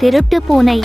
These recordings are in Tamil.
திருட்டு பூனை.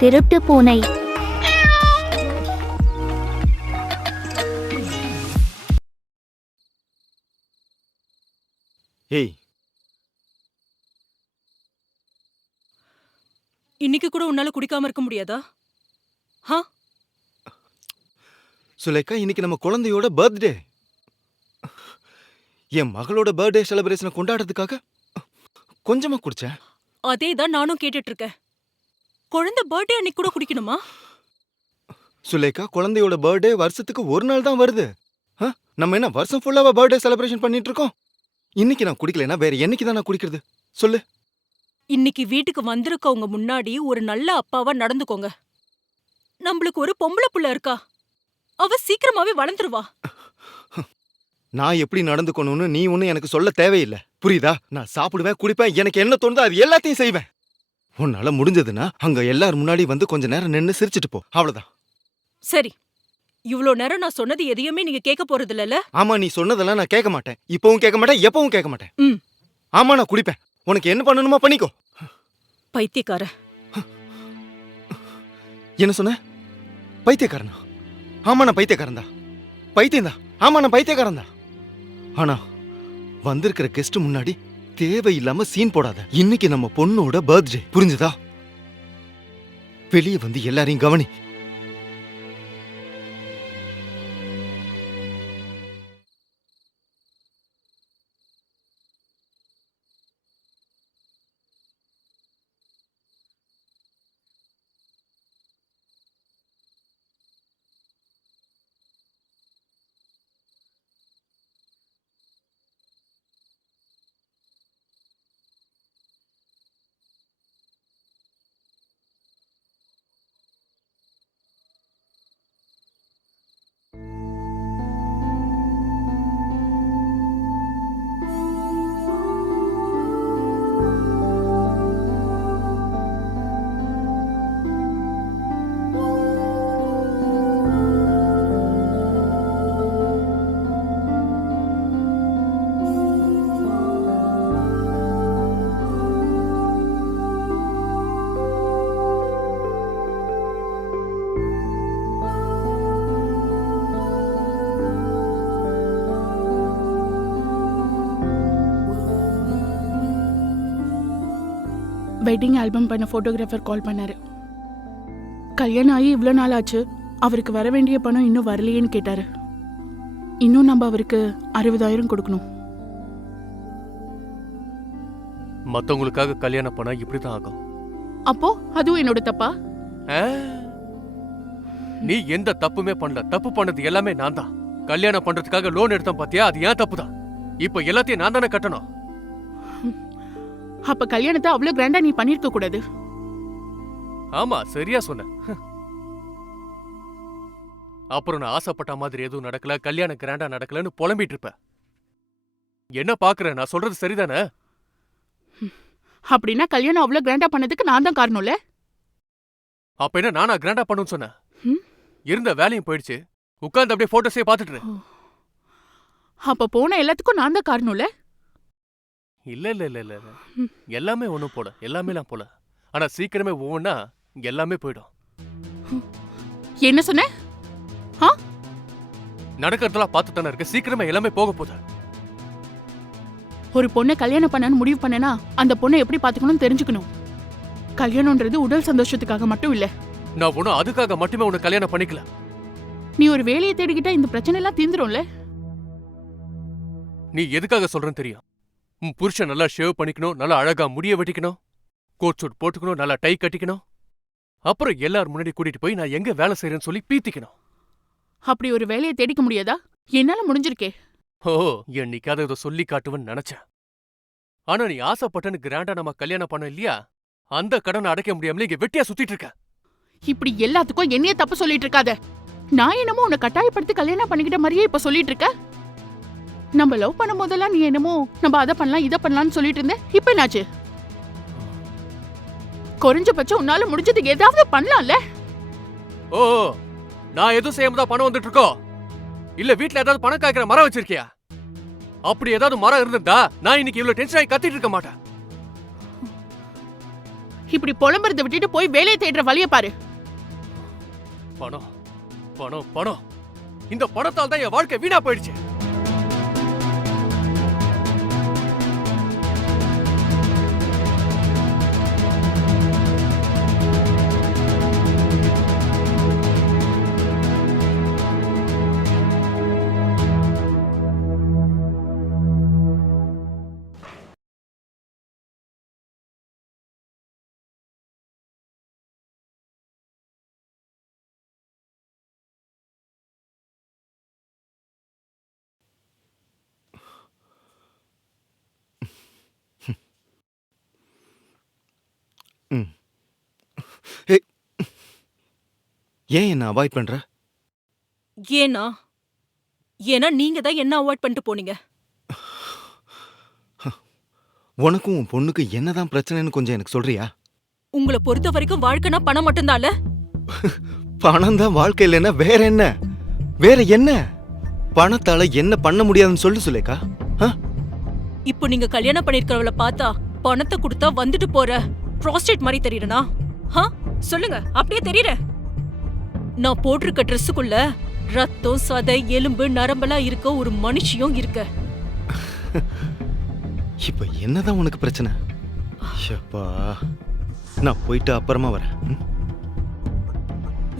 திருட்டு பூனை. ஏய், இன்னைக்கு கூட உன்னால குடிக்காம இருக்க முடியாதா? சுலேகா, இன்னைக்கு நம்ம குழந்தையோட பர்த்டே. என் மகளோட பர்த்டே செலிப்ரேஷனை கொண்டாடுறதுக்காக கொஞ்சமா குடிச்சேன். அதே தான் நானும் கேட்டுட்டு இருக்கேன். குழந்தை பர்த்டே அன்னைக்கு கூட குடிக்கணுமா? சுலேகா, குழந்தையோட பர்த்டே வருஷத்துக்கு ஒரு நாள் தான் வருது. நம்ம என்ன வருஷம் ஃபுல்லாவா பர்த்டே செலிப்ரேஷன் பண்ணிட்டு இருக்கோம்? இன்னைக்கு நான் குடிக்கலனா வேற என்னைக்கு தான் நான் குடிக்கிறது சொல்லு? இன்னைக்கு வீட்டுக்கு வந்திருக்கவங்க முன்னாடி ஒரு நல்ல அப்பாவா நடந்துக்கோங்க. நம்மளுக்கு ஒரு பொம்பளை புள்ள இருக்கா, அவ சீக்கிரமாவே வளர்ந்துருவா. நான் எப்படி நடந்துக்கணும்னு நீ ஒன்னும் எனக்கு சொல்ல தேவையில்லை, புரியுதா? நான் சாப்பிடுவேன், குடிப்பேன், எனக்கு என்ன தோணுதோ அது எல்லாத்தையும் செய்வேன். உன்னால முடிஞ்சதுன்னா அங்க எல்லாரும் முன்னாடி வந்து கொஞ்ச நேரம் நின்னு சிரிச்சிட்டு போ, அவ்வளவுதான். சரி, இவ்ளோ நேரம் நான் சொன்னது எதையுமே நீங்க கேட்க போறது இல்லல? ஆமா, நீ சொன்னதெல்லாம் நான் கேட்க மாட்டேன். இப்பவும் கேட்க மாட்டேன், எப்பவும் கேட்க மாட்டேன். ஆமா, நான் குடிப்பேன். உனக்கு என்ன பண்ணணுமோ பண்ணிக்கோ. பைத்தியக்கார. என்ன சொன்ன? பைத்தியக்காரனா? ஆமா, நான் பைத்தியக்காரன் தான். பைத்தியம் தான். ஆமா, நான் பைத்தியக்காரன் தான். ஆனா வந்திருக்கிற கெஸ்ட் முன்னாடி தேவையில்லாம சீன் போடாத. இன்னைக்கு நம்ம பொண்ணோட பர்த்டே, புரிஞ்சுதா? வெளியே வந்து எல்லாரையும் கவனி. வெட்டிங் ஆல்பம் பண்ண ஃபோட்டோகிராஃபர் கால் பண்ணாரு. கல்யாணம் ஆகி இவ்வளோ நாள் ஆச்சு, அவருக்கு வர வேண்டிய பணம் இன்னும் வரலையேன்னு கேட்டாரு. இன்னும் நம்ம அவருக்கு 60,000 கொடுக்கணும். மத்தவங்களுக்காக கல்யாணம் பண்ணா இப்படிதான் ஆகும். அப்போ அதுவும் என்னோட தப்பா? ஆ? நீ எந்த தப்புமே பண்ணல. தப்பு பண்ணது எல்லாமே நான் தான். கல்யாணம் பண்றதுக்காக லோன் எடுத்தேன் பாத்தியா, அது ஏன் தப்பு தான். இப்ப எல்லாத்தையும் நான் தானே கட்டணும். அப்ப கல்யாணத்தை அவ்வளோ கிராண்டா நீ பண்ணிருக்க கூடாது. ஆமா, சரியா சொன்ன. அப்புறம் நான் ஆசைப்பட்ட மாதிரி எதுவும் நடக்கல, கல்யாணம் கிராண்டா நடக்கலன்னு புலம்பிட்டு இருப்ப. என்ன பாக்குற, நான் சொல்றது சரிதானே? அப்படின்னா கல்யாணம் அவ்வளோ கிராண்டா பண்ணதுக்கு நான் தான் காரணம்ல. அப்ப என்ன நானா கிராண்டா பண்ணுன்னு சொன்னேன்? ம்? இருந்த வேலையும் போயிடுச்சு. உட்கார்ந்து அப்படியே போட்டோஸே பாத்துட்டு இரு. அப்ப போன எல்லாத்துக்கும் நான் தான் காரணம்ல. இல்ல இல்ல இல்ல இல்ல இல்ல. எல்லாமே ஒண்ணும் போல, எல்லாமேலாம் போல. ஆனா சீக்கிரமே ஒவ்வொன்னா எல்லாமே போயிடும். என்ன சொன்ன? நடக்கிறதெல்லாம் பார்த்து தானே இருக்க. சீக்கிரமே எல்லாமே போக போகுது. ஒரு பொண்ணை கல்யாணம் பண்ணணும்னு முடிவு பண்ணனா அந்த பொண்ணை எப்படி பாத்துக்கணும்னு தெரிஞ்சுக்கணும். கல்யாணம்ன்றது உடல் சந்தோஷத்துக்காக மட்டும் இல்ல. நான் ஒன்னும் அதுக்காக மட்டுமே உன்னை கல்யாணம் பண்ணிக்கல. நீ ஒரு வேலையை தேடிக்கிட்டா இந்த பிரச்சனை எல்லாம் தீந்துரும்ல. நீ எதுக்காக சொல்றேன்னு தெரியும். உன் புருஷன் நல்லா ஷேவ் பண்ணிக்கணும், நல்லா அழகா முடிய வெட்டிக்கணும், கோட் சூட் போட்டுக்கணும், நல்லா டை கட்டிக்கணும். அப்புறம் எல்லாரும் முன்னாடி கூட்டிட்டு போய் நான் எங்க வேலை செய்யறேன்னு சொல்லி பீத்திக்கணும். அப்படி ஒரு வேலையை தேடிக்க முடியாதா? என்னால முடிஞ்சிருக்கே. ஓ, என்னைக்காவது இதை சொல்லி காட்டுவேன்னு நினைச்சேன். ஆனா நீ ஆசைப்பட்டனு கிராண்டா நம்ம கல்யாணம் பண்ண இல்லையா, அந்த கடனை அடைக்க முடியாமலே இங்க வெட்டியா சுத்திட்டு இருக்க. இப்படி எல்லாத்துக்கும் என்னைய தப்பு சொல்லிட்டு இருக்காத. நான் என்னமோ உன்னை கட்டாயப்படுத்தி கல்யாணம் பண்ணிக்கிட்ட மாதிரியே இப்ப சொல்லிட்டு இருக்க. நம்ம லவ் பண்ணும் போதெல்லாம் நீ என்னமோ நம்ம அதை பண்ணலாம் இதை பண்ணலாம்னு சொல்லிட்டு இருந்த. இப்ப என்னாச்சு? குறைஞ்சபட்சம் உன்னால முடிஞ்சதுக்கு ஏதாவது பண்ணலாம்ல. ஓ, நான் எதுவும் செய்யாம தான் பணம் வந்துட்டு இருக்கோ? இல்ல வீட்ல ஏதாவது பணம் காய்க்கிற மரம் வச்சிருக்கியா? அப்படி ஏதாவது மரம் இருந்திருந்தா நான் இன்னைக்கு இவ்வளவு டென்ஷன் ஆகி கத்திட்டு இருக்க மாட்டேன். இப்படி புலம்புறத விட்டுட்டு போய் வேலையை தேடுற வழிய பாரு. பணம் பணம் பணம், இந்த பணத்தால் தான் என் வாழ்க்கை வீணா போயிடுச்சு. ஏன் என்ன அவாய்ட் பண்ற? ஏன்னா நீங்க தான் என்ன அவாய்ட் பண்ணிட்டு போனீங்க. உனக்கும் உன் பொண்ணுக்கு என்னதான் பிரச்சனைன்னு கொஞ்சம் எனக்கு சொல்றியா? உங்களை பொறுத்த வரைக்கும் வாழ்க்கைனா பணம் மட்டும்தான்ல. பணம் தான் வாழ்க்கை இல்லைன்னா வேற என்ன? வேற என்ன? பணத்தால என்ன பண்ண முடியாதுன்னு சொல்லு சுலேகா. இப்போ நீங்க கல்யாணம் பண்ணிருக்கிறவள பார்த்தா பணத்தை கொடுத்தா வந்துட்டு போற ப்ராஸ்டேட் மாதிரி தெரியறனா? சொல்லுங்க, அப்படியே தெரியற? நான் போட்டிருக்க ட்ரெஸ்ஸுக்குள்ள ரத்தம், சதை, எலும்பு, நரம்பெல்லாம் இருக்க ஒரு மனுஷியும் இருக்க. இப்ப என்னதான் உனக்கு பிரச்சனை? ஷப்பா, நான் போயிட்டு அப்புறமா வரேன்.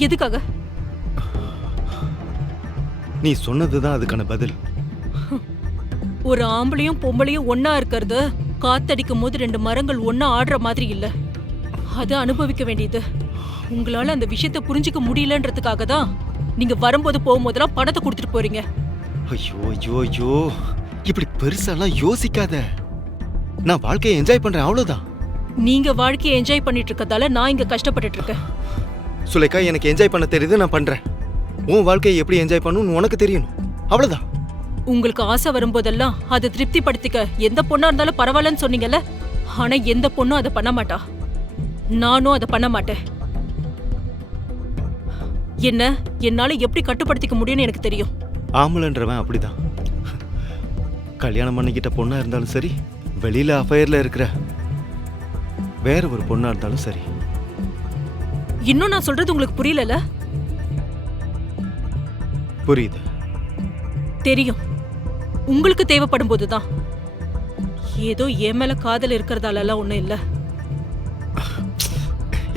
எதுக்காக? நீ சொன்னதுதான் அதுக்கான பதில். ஒரு ஆம்பளையும் பொம்பளையும் ஒன்னா இருக்கிறது காத்தடிக்கும் போது ரெண்டு மரங்கள் ஒன்னா ஆடுற மாதிரி இல்ல. அது அனுபவிக்க வேண்டியது. உங்களால அந்த விஷயத்தை புரிஞ்சுக்க முடியலன்றதுக்காக தான் நீங்க வரும்போது போகும்போதெல்லாம் பணத்தை கொடுத்துட்டு போறீங்க. ஐயோ ஐயோ ஐயோ, இப்படி பெருசாலாம் யோசிக்காத. நான் வாழ்க்கையை என்ஜாய் பண்றேன், அவ்வளவுதான். நீங்க வாழ்க்கையை என்ஜாய் பண்ணிட்டு இருக்கதால நான் இங்க கஷ்டப்பட்டுட்டு இருக்கேன். சுலேகா, எனக்கு என்ஜாய் பண்ண தெரியுது, நான் பண்றேன். உன் வாழ்க்கையை எப்படி என்ஜாய் பண்ணணும்னு உனக்கு தெரியணும், அவ்வளவுதான். உங்களுக்கு ஆசை வரும்போதெல்லாம் அதை திருப்திப்படுத்திக்க எந்த பொண்ணா இருந்தாலும் பரவாயில்லன்னு சொன்னீங்கல்ல. ஆனா எந்த பொண்ணும் அதை பண்ண மாட்டா. நானும் அதை பண்ண மாட்டேன். என்ன என்னால எப்படி கட்டுப்படுத்திக்க முடியும்னு எனக்கு தெரியும். ஆம்பளன்றவன் அப்படிதான். கல்யாணம் பண்ணிக்கிட்ட பொண்ணா இருந்தாலும் சரி, வெளியில அஃபயர்ல இருக்கிற வேற ஒரு பொண்ணா இருந்தாலும் சரி. இன்னும் நான் சொல்றது உங்களுக்கு புரியல? புரியுது. தெரியும். உங்களுக்கு தேவைப்படும் போதுதான். ஏதோ என் மேல காதல் இருக்கிறதால ஒண்ணும் இல்ல.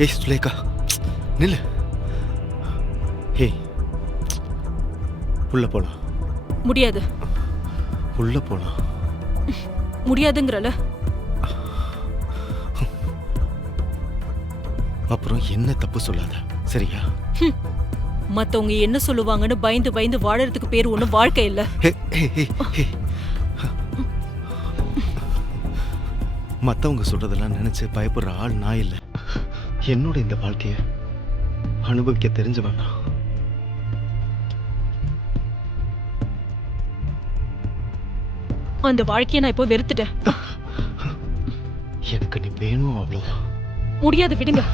ஏய் சுலேகா, நில்லு. ஏய், உள்ள போலாம். முடியாது. உள்ள போலாம். முடியாதுங்கறல. அப்புறம் என்ன தப்பு சொல்லாத, சரியா? மத்தவங்க என்ன சொல்லுவாங்கன்னு பயந்து பயந்து வாழறதுக்கு பேர் ஒண்ணும் வாழ்க்கை இல்ல. மத்தவங்க சொல்றதெல்லாம் நினைச்சு பயப்படுற ஆள் நான் இல்ல. என்னோட இந்த வாழ்க்கைய அனுபவிக்க தெரிஞ்சவன் நான். அந்த வாழ்க்கைய நான் இப்போ வெறுத்துட்டேன். எனக்கு நீ வேணும், அவ்வளவுதான். முடியாது, விடுங்க.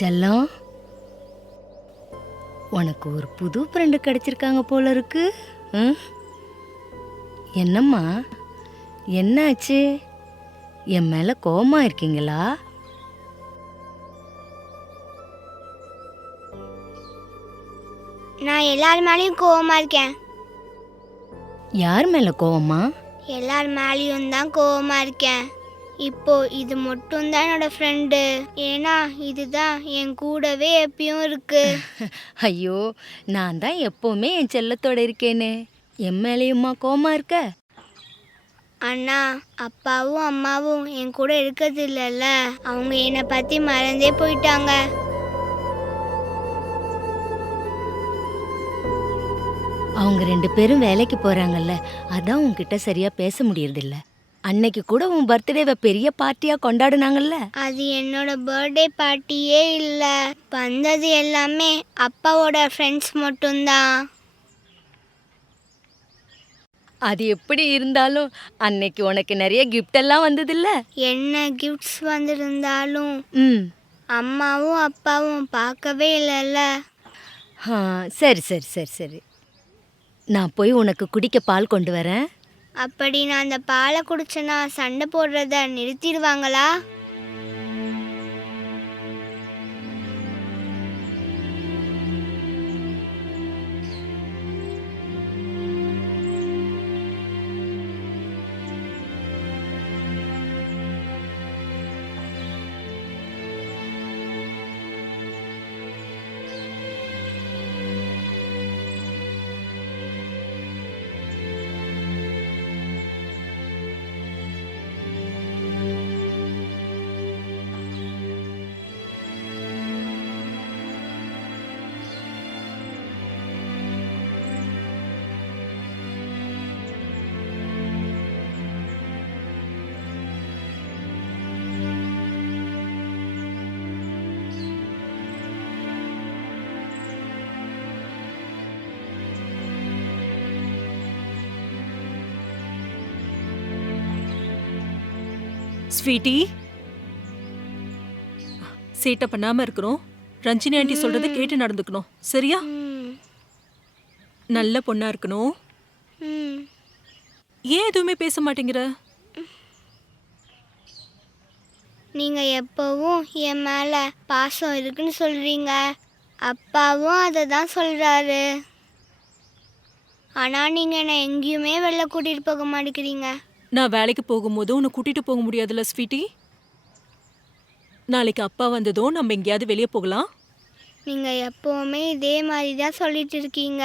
செல்லம், உனக்கு ஒரு புது ஃப்ரெண்டு கிடைச்சிருக்காங்க போல இருக்கு. என்னம்மா, என்னாச்சு? என் மேல கோவமா இருக்கீங்களா? நான் எல்லார் மேலேயும் கோவமா இருக்கேன். யார் மேல கோவமா? எல்லார் மேலேயும் தான் கோவமா இருக்கேன். இப்போ இது மட்டும் தான் என்னோட ஃப்ரெண்டு. ஏன்னா இதுதான் என் கூடவே எப்பயும் இருக்கு. ஐயோ, நான் தான் எப்பவுமே என் செல்லத்தோட இருக்கேனே. என் மேலேயுமா கோவமா இருக்க? அண்ணா, அப்பாவும் அம்மாவும் என் கூட இருக்கிறது இல்லைல்ல. அவங்க என்னை பத்தி மறந்தே போயிட்டாங்க. அவங்க 2 பேரும் வேலைக்கு போறாங்கல்ல, அதான் உன்கிட்ட சரியா பேச முடியறதில்ல. அன்னைக்கு கூட உன் பர்த்டேவை பெரிய பார்ட்டியா கொண்டாடுனாங்கல்ல. அது என்னோட பர்த்டே பார்ட்டியே இல்லை. வந்தது எல்லாமே அப்பாவோட ஃப்ரெண்ட்ஸ் மட்டும்தான். அது எப்படி இருந்தாலும் அன்னைக்கு உனக்கு நிறைய கிஃப்ட் எல்லாம் வந்ததில்ல. என்ன கிஃப்ட்ஸ் வந்திருந்தாலும் ம், அம்மாவும் அப்பாவும் பார்க்கவே இல்லைல்ல. சரி சரி சரி சரி, நான் போய் உனக்கு குடிக்க பால் கொண்டு வரேன். அப்படி நான் அந்த பாலை குடிச்சேன்னா சண்டை போடுறத நிறுத்திடுவாங்களா? ஸ்வீட்டி, சேட்டை பண்ணாம இருக்கணும். ரஞ்சினி ஆண்டி சொல்றதை கேட்டு நடந்துக்கணும், சரியா? நல்ல பொண்ணா இருக்கணும். ஏன் எதுவுமே பேச மாட்டேங்கிற? நீங்க எப்பவும் என் மேல பாசம் இருக்குன்னு சொல்றீங்க. அப்பாவும் அதை தான் சொல்றாரு. ஆனா நீங்க என்னை எங்கேயுமே வெளில கூட்டிட்டு போக மாட்டேங்கிறீங்க. நான் வேலைக்கு போகும்போது உன்னை கூட்டிட்டு போக முடியாதுல்ல ஸ்வீட்டி. நாளைக்கு அப்பா வந்ததும் நம்ம எங்கேயாவது வெளியே போகலாம். நீங்க எப்பவுமே இதே மாதிரி தான் சொல்லிட்டு இருக்கீங்க.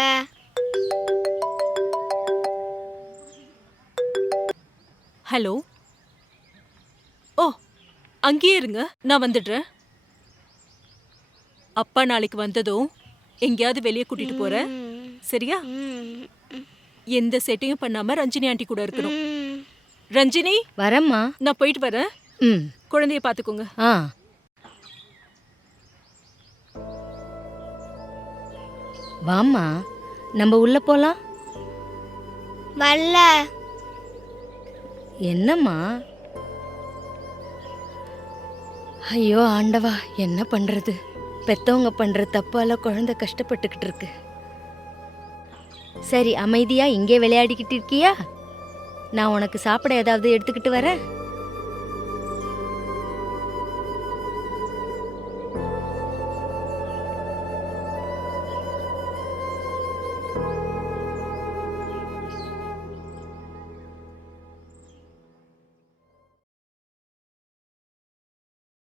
ஹலோ. ஓ, அங்கேயே இருங்க, நான் வந்துடுறேன். அப்பா நாளைக்கு வந்ததும் எங்கேயாவது வெளியே கூட்டிட்டு போறேன், சரியா? எந்த செட்டையும் பண்ணாம ரஞ்சினி ஆண்டி கூட இருக்கணும். ரஞ்சினி, வரம்மா. நான் போயிட்டு வரேன். ம், குழந்தைய பாத்துக்கோங்க. வாம்மா, நம்ம உள்ள போலாம். வரல. என்னம்மா? ஐயோ ஆண்டவா, என்ன பண்றது? பெத்தவங்க பண்ற தப்பால குழந்தை கஷ்டப்பட்டுக்கிட்டு இருக்கு. சரி அமைதியா இங்கே விளையாடிக்கிட்டு இருக்கியா? நான் உனக்கு சாப்பிட ஏதாவது எடுத்துக்கிட்டு வரேன்.